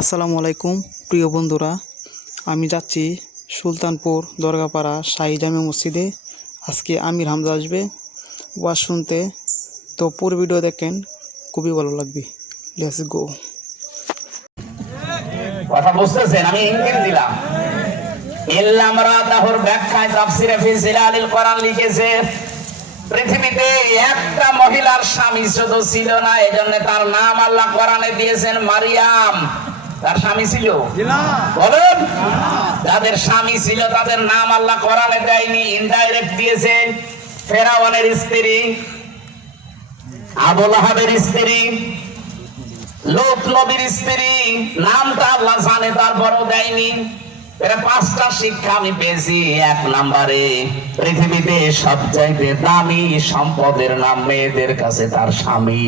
আসসালামু আলাইকুম, প্রিয় বন্ধুরা। আমি যাচ্ছি সুলতানপুর দরগাপাড়া জামে মসজিদে। আজকে আমির হামজা আসবে। ওয়াজ শুনতে। তো পুরো ভিডিও দেখেন, খুবই ভালো লাগবে। লেটস গো কথা বুঝতেছেন? আমি ইঙ্গিত দিলাম। ইল্লাম ব্যাখ্যায় ফি জিলালিল কোরআন লিখেছে, পৃথিবীতে একটা মহিলার স্বামী শুধু ছিল না, এজন্য তার নাম আল্লাহ কোরআনে দিয়েছেন মারিয়াম। তার স্বামী ছিল। বলেন, যাদের স্বামী ছিল, তাদের নাম আল্লাহ কোরআনে দেয়নি ইনডাইরেক্ট দিয়েছে। ফেরাউনের স্ত্রী, আবুল আহাবের স্ত্রী, লোক নবীর স্ত্রী, নামটা আল্লাহ জানে, তারপরও দেয়নি। এরা পাঁচটা শিক্ষা আমি পেয়েছি, এক নাম্বারে, পৃথিবীতে সবচাইতে দামি সম্পদের নাম মেয়েদের কাছে তার স্বামী।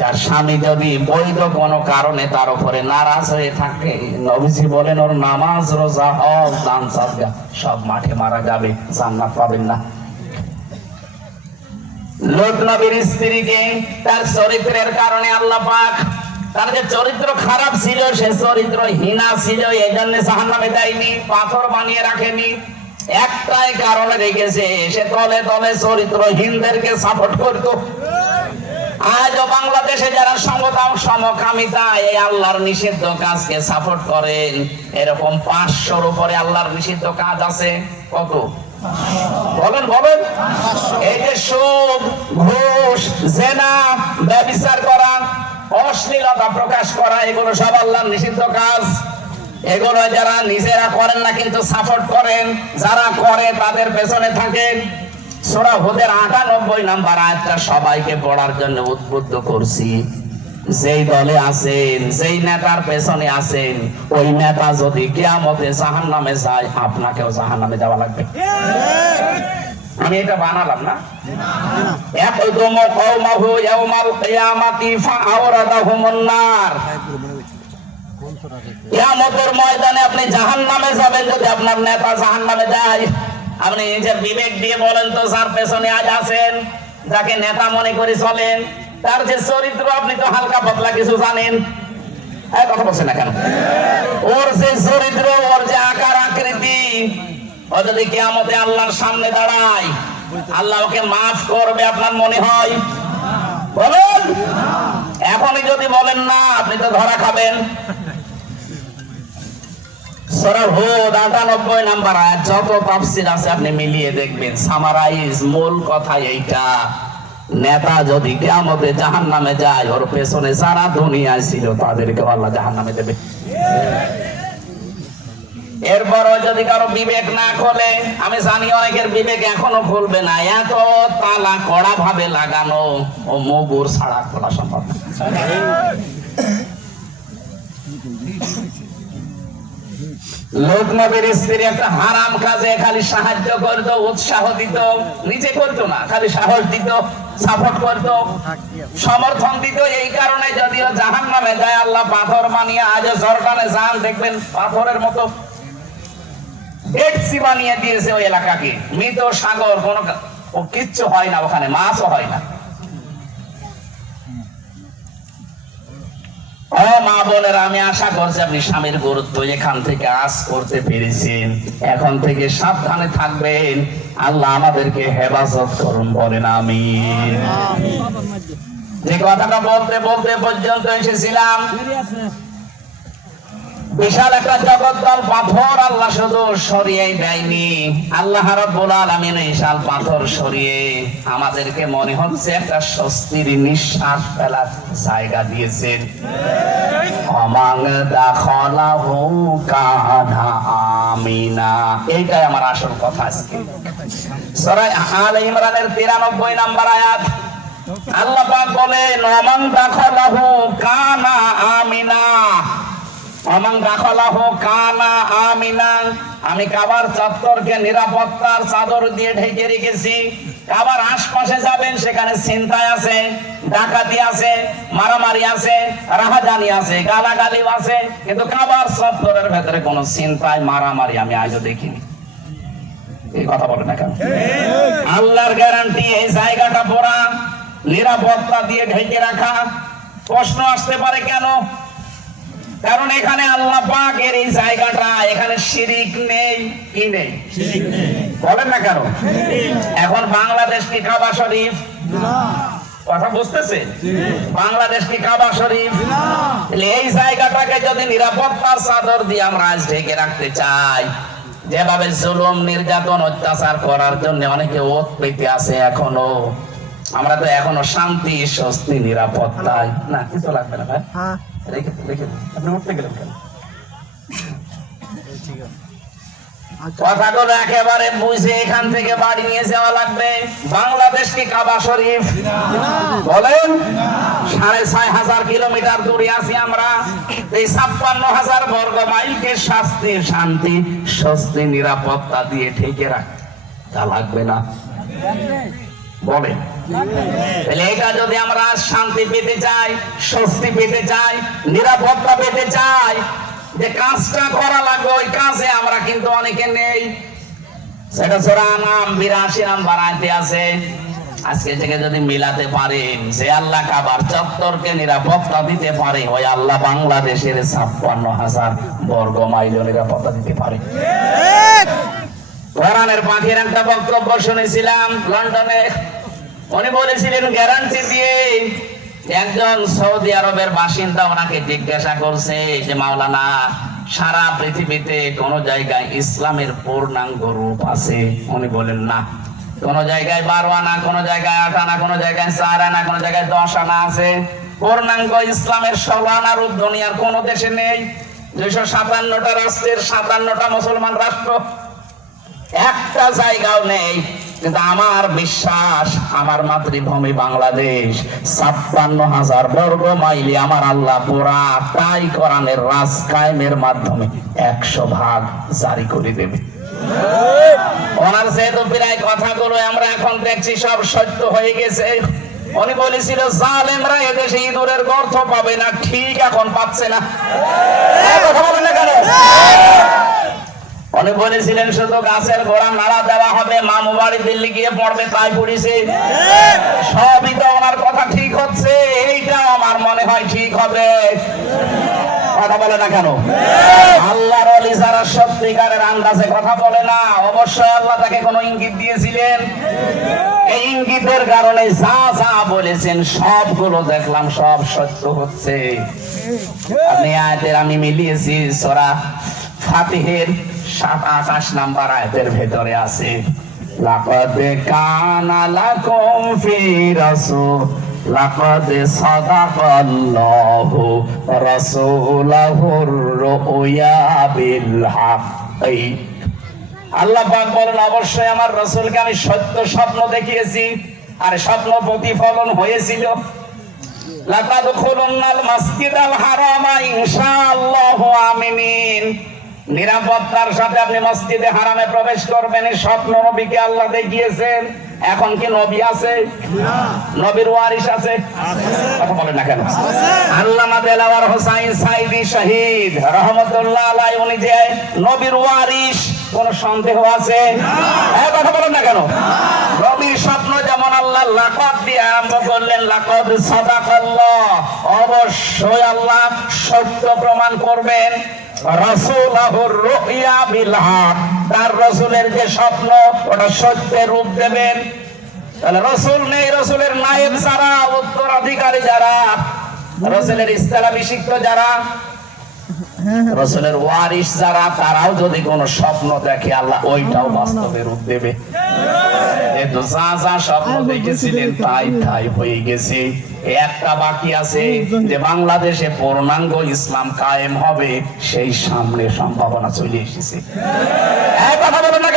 যার স্বামী যদি বৈধ কোনো কারণে তার উপরে নারাজ হয়ে থাকে, নবীজি বলেন, ওর নামাজ, রোজা হক দান সাদগা সব মাঠে মারা যাবে, জান্নাত পাবেন না। লোক নবীর স্ত্রীকে তার চরিত্রের কারণে আল্লাহ পাক তার যে চরিত্র খারাপ ছিল, সে চরিত্র হীনা ছিল এই জন্য জাহান নামে দেয়নি পাথর বানিয়ে রাখেনি। একটাই কারণে রেখেছে, সে তলে তলে চরিত্রহীনদেরকে সাপোর্ট করত। আজও বাংলাদেশে যারা সমতা সমকামিতা, এই আল্লাহর নিষিদ্ধ কাজকে সাপোর্ট করেন। এরকম পাঁচশোর উপরে আল্লাহর নিষিদ্ধ কাজ আছে। কত? বলেন বলেন। এই যে সুদ, ঘুষ, জেনা করা, অশ্লীলতা প্রকাশ করা, এগুলো সব আল্লাহর নিষিদ্ধ কাজ। এগুলো যারা নিজেরা করেন না, কিন্তু সাপোর্ট করেন, যারা করে তাদের পেছনে থাকেন। সোরা হুদের আটানব্বই নাম্বার আয়াতটা সবাইকে পড়ার জন্য উদ্বুদ্ধ করছি। যেই দলে আছেন, যেই নেতার পেছনে আছেন, ওই নেতা যদি কেয়ামতে জাহান নামে যায়, আপনাকেও জাহান নামে যাওয়া লাগবে। আমি এটা বানালাম না? একদম কওমাহু ইয়াউমাল কিয়ামাতি ফাআওরাদাহুমুন নার। কিয়ামতের ময়দানে আপনি জাহান্নামে যাবেন যদি আপনার নেতা জাহান্নামে যায়। আপনি নিজের বিবেক দিয়ে বলেন তো যার পেছনে আজ আছেন? যাকে নেতা মনে করে চলেন, তার যে চরিত্র, আপনি তো হালকা পাতলা কিছু জানেন। কথা বলছেন না কেন? ওর যে চরিত্র, ওর যে আকার, আকৃতি, ও যদি কেয়ামতে আল্লাহর সামনে দাঁড়ায়, আল্লাহ ওকে মাফ করবে, আপনার মনে হয়? বলেন। এখনই যদি বলেন না, আপনি তো ধরা খাবেন। সূরা হুদ 98 নাম্বার আয়াত, যত তাফসীর আছে আপনি মিলিয়ে দেখবেন সামারাইজ মূল কথা এইটা নেতা যদি কিয়ামতে জাহান্নামে যায়, ওর পেছনে যারা দুনিয়ায় ছিল তাদেরকে আল্লাহ জাহান্নামে দেবে এরপরও যদি কারও বিবেক না খোলে, আমি জানি অনেকের বিবেক এখনও খুলবে না, এত তালা কড়া ভাবে লাগানো, ও মগুর ছাড়া খোলা সম্ভব। স্ত্রী একটা হারাম কাজে খালি সাহায্য করত, উৎসাহ দিত, নিজে করতো না, খালি সাহস দিত সাপোর্ট করত, সমর্থন দিত। এই কারণে যদিও জাহান নামে যায় আল্লাহ পাথর মানিয়ে আজ জর্ডানে যান, দেখবেন পাথরের মতো বানিয়ে দিয়েছে ওই এলাকাকে। মৃত সাগর, কোন কিচ্ছু হয় না ওখানে, মাছও হয় না। ও মা বোনের আমি আশা করছি আপনি স্বামীর গুরুত্ব এখান থেকে আজ করতে পেরেছেন। এখন থেকে সাবধানে থাকবেন। আল্লাহ আমাদেরকে হেফাজত করুন বলেন আমি যে কথাটা বলতে বলতে পর্যন্ত এসেছিলাম বিশাল একটা জগদ্দল পাথর আল্লাহ শুধু সরিয়ে দেয়নি। আল্লাহ রাব্বুল বিশাল পাথর সরিয়ে আমাদেরকে মনে হচ্ছে একটা স্বস্তির নিঃশ্বাস ফেলার জায়গা দিয়েছেন। কানা আমিনা। এইটাই আমার আসল কথা আজকে। সূরা আলে ইমরানের 93 নাম্বার আয়াত। আল্লাহ পাক বলেন, অমাং দাখলাহু কানা আমিনা। আমি কাবার চত্বরকে নিরাপত্তার চাদর দিয়ে ঢেকে রেখেছি। কাবার আশপাশে যাবেন, সেখানে চিন্তায় আছে, ডাকাতি আছে, মারামারি আছে, রাহাজানি আছে গালাগালি আছে। কিন্তু কাবার চত্বরের ভেতরে কোনো চিন্তায় মারামারি আমি আজও দেখিনি। এই কথা বলে না কেন? আল্লাহর গ্যারান্টি এই জায়গাটা পড়া নিরাপত্তা দিয়ে ঢেকে রাখা। প্রশ্ন আসতে পারে কেন? এখানে আল্লাহ পাকের এই জায়গাটা এখানে শিরিক নেই কি নেই? বলেন না কেন? এখন বাংলাদেশ কি কাবা শরীফ? কথা বুঝতেছে? বাংলাদেশ কি কাবা শরীফ? এই জায়গাটাকে যদি নিরাপত্তার চাদর দিয়ে আমরা আজ ঢেকে রাখতে চাই যেভাবে জুলুম নির্যাতন অত্যাচার করার জন্য অনেকে ওত পেতে আছে এখনও। আমরা তো এখনও শান্তি স্বস্তি নিরাপত্তায়। না কিছু লাগবে না ভাই? সাড়ে ছয় হাজার কিলোমিটার দূরে আছি আমরা। এই হাজার বর্গ শাস্তি, শান্তি, স্বস্তি, নিরাপত্তা দিয়ে ঠেকে রাখতে তা লাগবে না। বলেন। তাহলে এটা যদি আমরা শান্তি পেতে চাই, স্বস্তি পেতে চাই, নিরাপত্তা পেতে চাই, যে কাজটা করা লাগবে, ওই কাজে আমরা কিন্তু অনেকে নেই। সেটা সোরা নাম বিরাশি নাম বানাইতে আছে। আজকে থেকে যদি মিলাতে পারেন, যে আল্লাহ কাবার চত্বরকে নিরাপত্তা দিতে পারে ওই আল্লাহ বাংলাদেশের ছাপ্পান্ন হাজার বর্গ মাইল নিরাপত্তা দিতে পারে। কোরআনের পাখির একটা বক্তব্য শুনেছিলাম, লন্ডনে। উনি বলেছিলেন, গ্যারান্টি দিয়ে একজন সৌদি আরবের বাসিন্দা ওনাকে জিজ্ঞাসা করছে যে, মাওলানা, সারা পৃথিবীতে কোন জায়গায় ইসলামের পূর্ণাঙ্গ রূপ আছে? উনি বলেন, না। কোন জায়গায় বারো আনা, কোন জায়গায় আট আনা, কোন জায়গায় চার আনা, কোন জায়গায় দশ আনা আছে? পূর্ণাঙ্গ ইসলামের ষোলো আনা রূপ দুনিয়ার কোন দেশে নেই। দুইশো সাতান্নটা রাষ্ট্রের সাতান্নটা মুসলমান রাষ্ট্র একটা জায়গাও নেই কিন্তু আমার বিশ্বাস, আমার মাতৃভূমি বাংলাদেশ। ছাপ্পান্ন হাজার বর্গ মাইলে আমার আল্লাহ পুরা তাই কোরআনের রাজ কায়েমের মাধ্যমে একশো ভাগ জারি করে দেবে। ওনার যেহেতু প্রায় কথাগুলো আমরা এখন দেখছি, সব সত্য হয়ে গেছে। উনি বলেছিল, জালেমরা এদেশে ইঁদুরের গর্থ পাবে না, ঠিক এখন পাচ্ছে না। কথা বলেন না কেন? উনি বলেছিলেন শুধু গাছের গোড়া নাড়া দেওয়া হবে মামু বাড়ি দিল্লি গিয়ে পড়বে, তাই পড়িছে। সবই তো ওনার কথা ঠিক হচ্ছে এইটাও আমার মনে হয় ঠিক হবে। কথা বলে না কেন? আল্লাহর যারা সত্যিকারের আন্দাজে কথা বলে না, অবশ্যই আল্লাহ তাকে ইঙ্গিত দিয়েছিলেন। এই ইঙ্গিতের কারণে যা যা বলেছেন, সবগুলো দেখলাম, সব সত্য হচ্ছে। আপনি আয়াতের আমি মিলিয়েছি সরা ফাতিহের। সাত আঠাশ নাম্বার আয়াতের ভেতরে আছে, লাকাদ কানা লাকুম ফি লাকাদ সাদাকাল্লাহু রুয়া বিল আল্লাহ পাক বলেন, অবশ্যই আমার রসুলকে আমি সত্য স্বপ্ন দেখিয়েছি, আর স্বপ্ন প্রতিফলন হয়েছিল। লাতাদখুলুন্নাল মাসজিদাল হারামা ইনশাআল্লাহু আমিনিন। নিরাপত্তার সাথে আপনি মসজিদে হারামে প্রবেশ করবেন এই স্বপ্ন নবীকে আল্লাহ দেখিয়েছেন। এখন কি নবী আছে? নবীর ওয়ারিস আছে? কথা বলেন না কেন? আল্লামা দেলাওয়ার হোসাইন সাইদি শহীদ রহমতুল্লাহ আলাই উনি যে নবীর ওয়ারিস কোন সন্দেহ আছে? হ্যাঁ কথা বলেন না কেন? নবীর স্বপ্ন যেমন আল্লাহ লাকত দিয়ে আরম্ভ করলেন লাকত সাদাকাল্লাহ অবশ্যই আল্লাহ সত্য প্রমাণ করবেন। তার রাসূলের যে স্বপ্ন, ওটা সত্যের রূপ দেবেন তাহলে রসুল নেই, রসুলের যারা, উত্তরাধিকারী যারা, রসুলের যারা, রসুলের ওয়ারিস যারা, তারাও যদি কোনো স্বপ্ন দেখে, আল্লাহ ওইটাও বাস্তবে রূপ দেবে। কিন্তু যা যা স্বপ্ন দেখেছিলেন তাই তাই হয়ে গেছে। একটা বাকি আছে যে বাংলাদেশে পূর্ণাঙ্গ ইসলাম কায়েম হবে সেই সামনে সম্ভাবনা চলে এসেছে। এক কথা বলেন